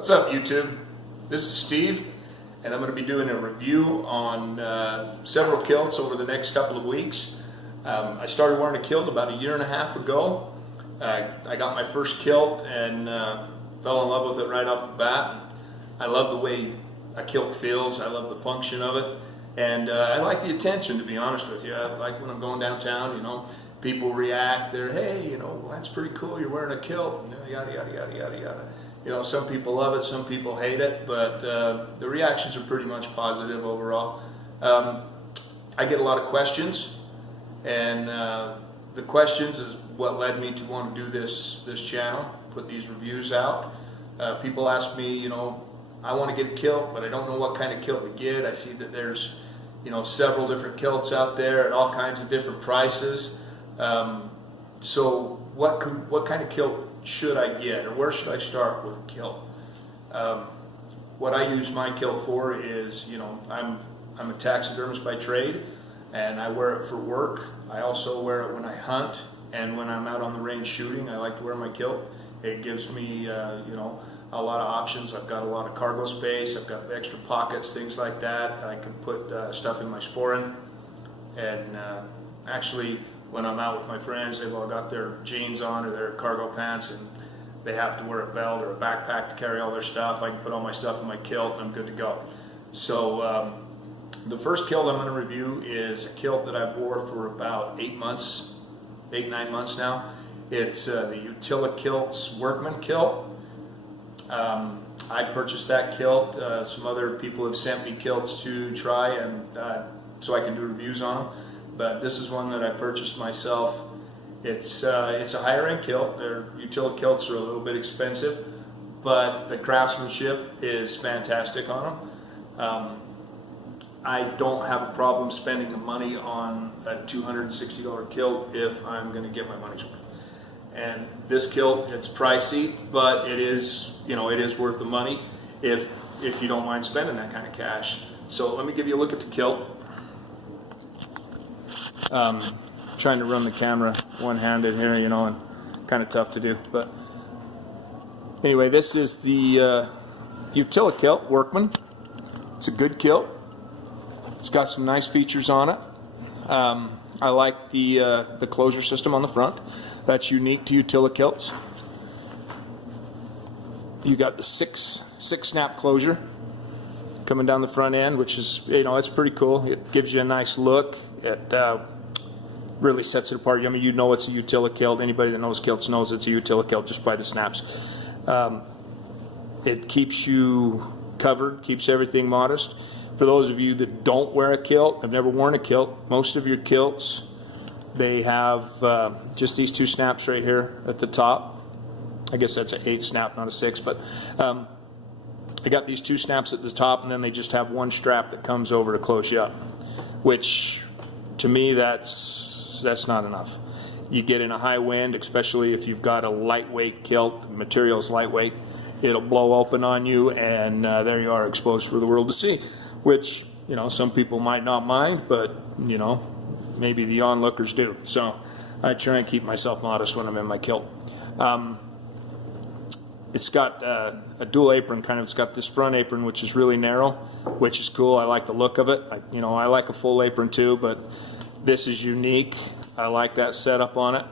What's up, YouTube? This is Steve, and I'm going to be doing a review on several kilts over the next couple of weeks. I started wearing a kilt about a year and a half ago. I got my first kilt and fell in love with it right off the bat. I love the way a kilt feels. I love the function of it, and I like the attention, to be honest with you. I like when I'm going downtown, you know, people react. They're, hey, you know, well, that's pretty cool. You're wearing a kilt. You know, yada yada yada yada yada. You know, some people love it, some people hate it, but the reactions are pretty much positive overall. I get a lot of questions, and the questions is what led me to want to do this channel, put these reviews out. People ask me, you know, I want to get a kilt, but I don't know what kind of kilt to get. I see that there's, you know, several different kilts out there at all kinds of different prices. So what kind of kilt should I get, or where should I start with a kilt? What I use my kilt for is, you know, I'm a taxidermist by trade, and I wear it for work. I also wear it when I hunt, and when I'm out on the range shooting, I like to wear my kilt. It gives me, you know, a lot of options. I've got a lot of cargo space. I've got extra pockets, things like that. I can put stuff in my sporran, and actually, when I'm out with my friends, they've all got their jeans on or their cargo pants, and they have to wear a belt or a backpack to carry all their stuff. I can put all my stuff in my kilt and I'm good to go. So the first kilt I'm going to review is a kilt that I've wore for about 9 months now. It's the Utilikilts Workman kilt. I purchased that kilt. Some other people have sent me kilts to try, and so I can do reviews on them. But this is one that I purchased myself. It's a higher end kilt. Their Utilikilts are a little bit expensive, but the craftsmanship is fantastic on them. I don't have a problem spending the money on a $260 kilt if I'm going to get my money's worth. And this kilt, it's pricey, but it is, you know, it is worth the money if you don't mind spending that kind of cash. So let me give you a look at the kilt. Trying to run the camera one-handed here, you know, and kind of tough to do. But anyway, this is the Utilikilts Workman. It's a good kilt. It's got some nice features on it. I like the closure system on the front. That's unique to Utilikilts. You got the six snap closure coming down the front end, which is, you know, it's pretty cool. It gives you a nice look. It really sets it apart. I mean, you know it's a Utilikilt. Anybody that knows kilts knows it's a Utilikilt just by the snaps. It keeps you covered, keeps everything modest. For those of you that don't wear a kilt, have never worn a kilt, most of your kilts, they have just these two snaps right here at the top. I guess that's an 8 snap, not a 6, but they got these two snaps at the top, and then they just have one strap that comes over to close you up, which to me that's not enough. You get in a high wind, especially if you've got a lightweight kilt, the material's lightweight, it'll blow open on you, and there you are, exposed for the world to see, which, you know, some people might not mind, but, you know, maybe the onlookers do. So I try and keep myself modest when I'm in my kilt. It's got a dual apron, kind of. It's got this front apron, which is really narrow, which is cool. I like the look of it. You know, I like a full apron too, but this is unique. I like that setup on it.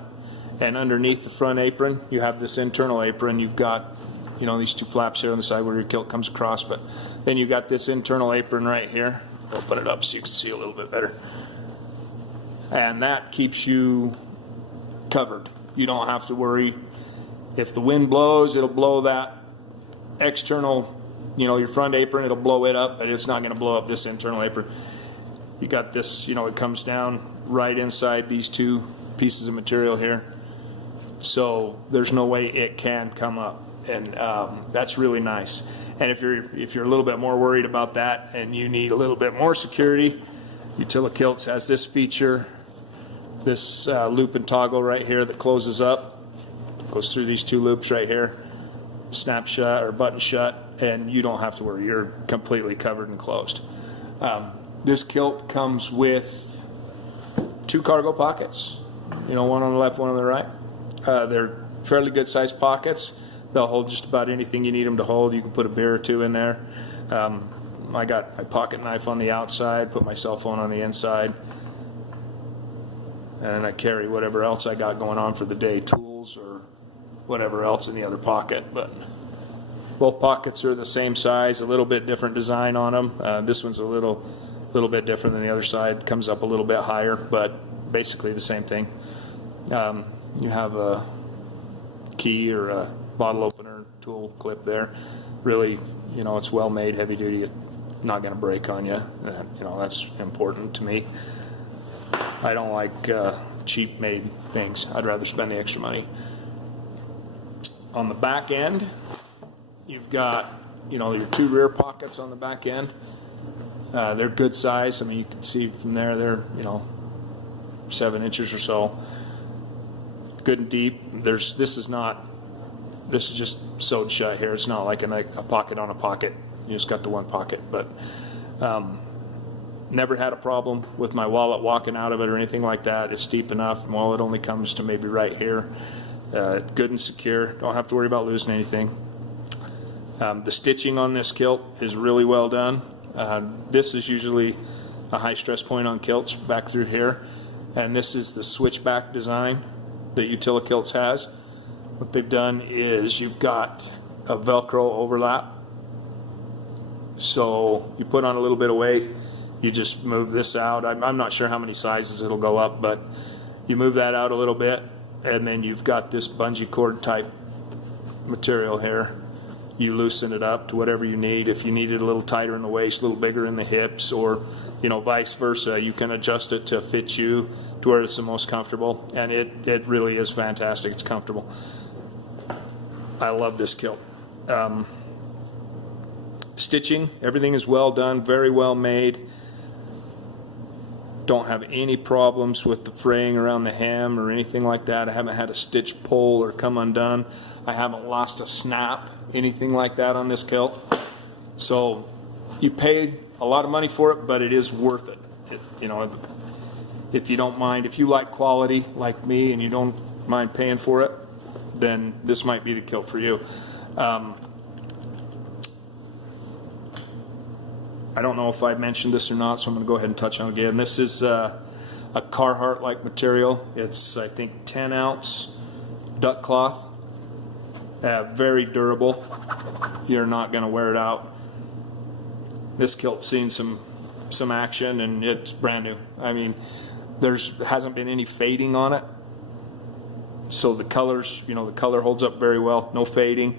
And underneath the front apron, you have this internal apron. You've got, you know, these two flaps here on the side where your kilt comes across, but then you've got this internal apron right here. I'll put it up so you can see a little bit better. And that keeps you covered. You don't have to worry. If the wind blows, it'll blow that external, you know, your front apron, it'll blow it up, but it's not going to blow up this internal apron. You got this, you know, it comes down right inside these two pieces of material here. So there's no way it can come up, and that's really nice. And if you're a little bit more worried about that and you need a little bit more security, Utilikilts has this feature, this loop and toggle right here that closes up. Goes through these two loops right here, snap shut or button shut, and you don't have to worry. You're completely covered and closed. This kilt comes with 2 cargo pockets, you know, one on the left, one on the right. They're fairly good sized pockets. They'll hold just about anything you need them to hold. You can put a beer or two in there. I got my pocket knife on the outside, put my cell phone on the inside, and I carry whatever else I got going on for the day, tools or whatever else in the other pocket. But both pockets are the same size, a little bit different design on them. This one's a little bit different than the other side, comes up a little bit higher, but basically the same thing. You have a key or a bottle opener tool clip there. Really, you know, it's well made, heavy duty. It's not going to break on you. You know, that's important to me. I don't like cheap made things. I'd rather spend the extra money. On the back end, you've got, you know, your two rear pockets on the back end. They're good size. I mean, you can see from there, they're, you know, 7 inches or so. Good and deep. This is just sewed shut here. It's not like a pocket on a pocket. You just got the one pocket. But never had a problem with my wallet walking out of it or anything like that. It's deep enough. My wallet only comes to maybe right here. Good and secure. Don't have to worry about losing anything. The stitching on this kilt is really well done. This is usually a high stress point on kilts back through here, and this is the switchback design that Utilikilts has. What they've done is you've got a Velcro overlap, so you put on a little bit of weight, you just move this out. I'm not sure how many sizes it'll go up, but you move that out a little bit, and then you've got this bungee cord type material here. You loosen it up to whatever you need. If you need it a little tighter in the waist, a little bigger in the hips, or, you know, vice versa, you can adjust it to fit you to where it's the most comfortable, and it really is fantastic. It's comfortable. I love this kilt. Stitching, everything is well done, very well made. Don't have any problems with the fraying around the hem or anything like that. I haven't had a stitch pull or come undone. I haven't lost a snap, anything like that on this kilt. So you paid a lot of money for it, but it is worth it. You know, if you don't mind, if you like quality like me and you don't mind paying for it, then this might be the kilt for you. I don't know if I mentioned this or not, so I'm going to go ahead and touch on it again. This is a Carhartt-like material. It's, I think, 10-ounce duck cloth. Very durable. You're not going to wear it out. This kilt's seen some action, and it's brand new. I mean, hasn't been any fading on it. So the colors, you know, the color holds up very well. No fading.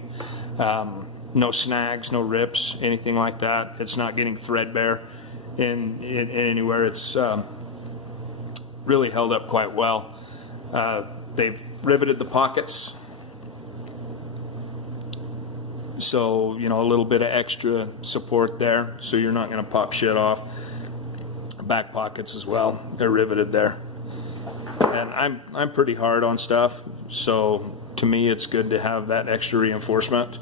No snags, no rips, anything like that. It's not getting threadbare in anywhere. It's really held up quite well. They've riveted the pockets, so, you know, a little bit of extra support there, so you're not going to pop shit off. Back pockets as well, they're riveted there. And I'm pretty hard on stuff, so to me it's good to have that extra reinforcement.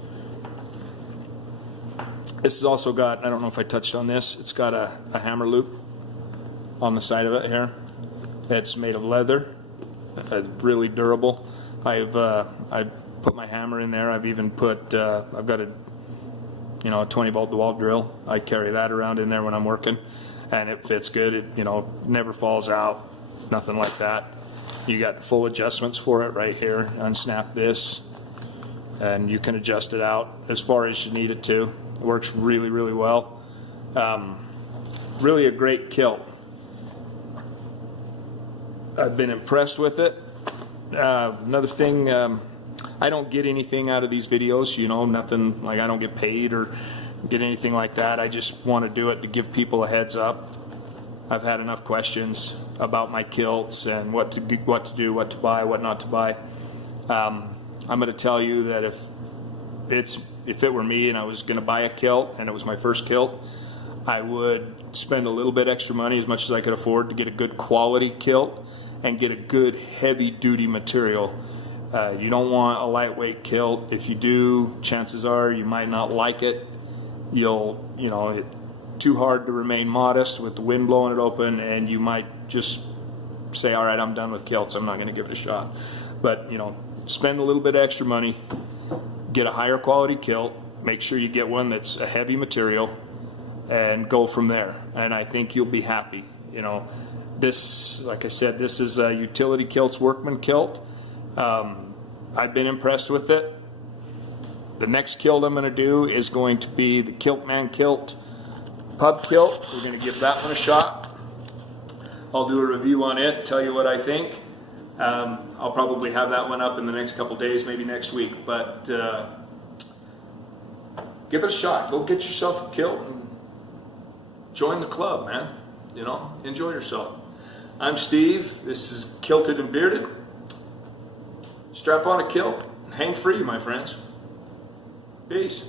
This has also got, I don't know if I touched on this, it's got a hammer loop on the side of it here. It's made of leather, really durable. I've put my hammer in there. I've even put, I've got a 20-bolt DeWalt drill. I carry that around in there when I'm working, and it fits good. It, you know, never falls out, nothing like that. You got full adjustments for it right here. Unsnap this, and you can adjust it out as far as you need it to. It works really, really well. Really a great kilt. I've been impressed with it. Another thing, I don't get anything out of these videos, you know, nothing like, I don't get paid or get anything like that. I just want to do it to give people a heads up. I've had enough questions about my kilts and what to do, what to buy, what not to buy. I'm going to tell you that if it were me and I was going to buy a kilt and it was my first kilt, I would spend a little bit extra money, as much as I could afford, to get a good quality kilt and get a good heavy duty material. You don't want a lightweight kilt. If you do, chances are you might not like it. It's too hard to remain modest with the wind blowing it open, and you might just say, all right, I'm done with kilts, I'm not going to give it a shot. But, you know, spend a little bit extra money, get a higher quality kilt, make sure you get one that's a heavy material, and go from there. And I think you'll be happy. You know, this, like I said, this is a Utilikilts Workman kilt. I've been impressed with it. The next kilt I'm going to do is going to be the Kiltman kilt, pub kilt. We're going to give that one a shot. I'll do a review on it, tell you what I think. I'll probably have that one up in the next couple days, maybe next week. But give it a shot. Go get yourself a kilt and join the club, man. You know, enjoy yourself. I'm Steve. This is Kilted and Bearded. Strap on a kilt and hang free, my friends. Peace.